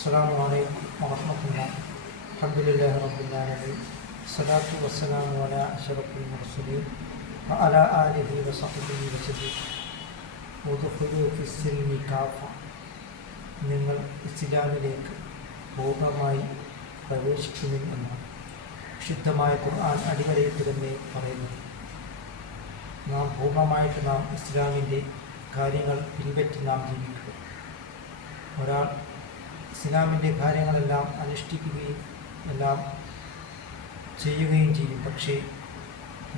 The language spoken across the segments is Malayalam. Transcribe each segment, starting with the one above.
السلام عليكم ورحمة الله. الحمد لله رب العالمين. الصلاة والسلام على أشرف المرسلين وعلى آله وصحبه وسلم. ودخلوا في السلم كافة. നിങ്ങൾ ഇസ്ലാമിലേക്ക് പൂർണ്ണമായി പ്രവേശിക്കുമെന്നാണ് വിശുദ്ധമായ ഖുർആൻ അടിവരയിട്ട് തന്നെ പറയുന്നത്. പൂർണ്ണമായിട്ട് നാം ഇസ്ലാമിൻ്റെ കാര്യങ്ങൾ പിൻപറ്റി നാം ജീവിക്കുക. ഒരാൾ ഇസ്ലാമിൻ്റെ കാര്യങ്ങളെല്ലാം അനുഷ്ഠിക്കുകയും എല്ലാം ചെയ്യുകയും ചെയ്യും. പക്ഷേ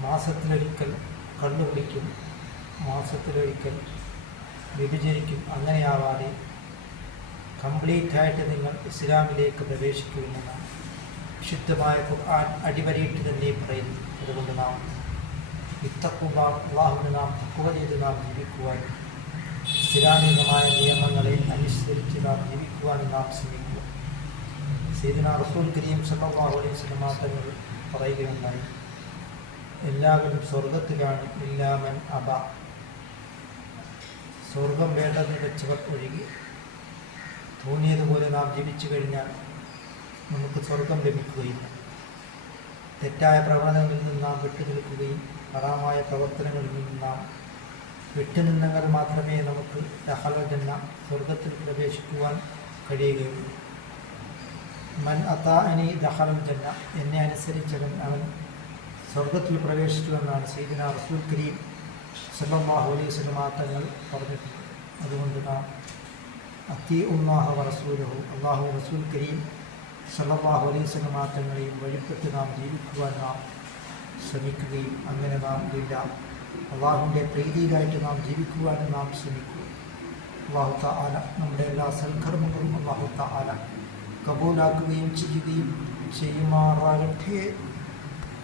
മാസത്തിലൊരിക്കൽ കള്ളുകുടിക്കും, മാസത്തിലൊരിക്കൽ വ്യഭിചരിക്കും. അങ്ങനെയാവാതെ കംപ്ലീറ്റായിട്ട് നിങ്ങൾ ഇസ്ലാമിലേക്ക് പ്രവേശിക്കുമെന്നാണ് വിശുദ്ധമായ ഖുർആൻ അടിവരയിട്ട് തന്നെ പറയുന്നു. അതുകൊണ്ട് നാം അല്ലാഹുവിനെ നാം തഖ്വ ചെയ്ത് നാം ജീവിക്കുവാൻ, ഇസ്ലാമികമായ നിയമങ്ങളെ അനുസരിച്ച് നാം ജീവിക്കുവാനും നാം ശ്രമിക്കുക. സയ്യിദുനാ റസൂൽ കരീം സല്ലല്ലാഹു അലൈഹി വസല്ലം തങ്ങൾ പറയുകയുണ്ടായി, എല്ലാവരും സ്വർഗത്തിലാണ് ഇല്ലാമൻ അബ, സ്വർഗം വേണ്ടെന്ന് വെച്ചവർ ഒഴികെ. തോന്നിയതുപോലെ നാം ജീവിച്ചു കഴിഞ്ഞാൽ നമുക്ക് സ്വർഗം ലഭിക്കുകയില്ല. തെറ്റായ പ്രവണതകളിൽ നിന്ന് നാം വിട്ടുനിൽക്കുകയും ഹറാമായ പ്രവർത്തനങ്ങളിൽ നിന്ന് നാം വിട്ടുനിന്നെങ്കിൽ മാത്രമേ നമുക്ക് ദഖലൽ ജന്ന, സ്വർഗത്തിൽ പ്രവേശിക്കുവാൻ കഴിയുകയുള്ളൂ. മൻ അതാഅനി ദഖലൽ ജന്ന, എന്നെ അനുസരിച്ചവൻ അവൻ സ്വർഗത്തിൽ പ്രവേശിച്ചുവെന്നാണ് സയ്യിദുനാ റസൂൽ കരീം സല്ലല്ലാഹു അലൈഹി വസല്ലം തങ്ങൾ പറഞ്ഞിട്ടുണ്ട്. അതുകൊണ്ട് നാം അത്തീഉല്ലാഹ വ റസൂലഹു, അല്ലാഹു റസൂൽ കരീം സല്ലല്ലാഹു അലൈഹി വസല്ലം തങ്ങളെയും വഴിപ്പെട്ട് നാം ജീവിക്കുവാൻ നാം ശ്രമിക്കുകയും അങ്ങനെ നാം അള്ളാഹുവിൻ്റെ പ്രീതിയിലായിട്ട് നാം ജീവിക്കുവാനും നാം ശ്രമിക്കുക. അല്ലാഹു തആല നമ്മുടെ എല്ലാ സൽക്കർമ്മങ്ങളും അല്ലാഹു തആല കബൂലാക്കുകയും ചെയ്യുമാറാകട്ടെ.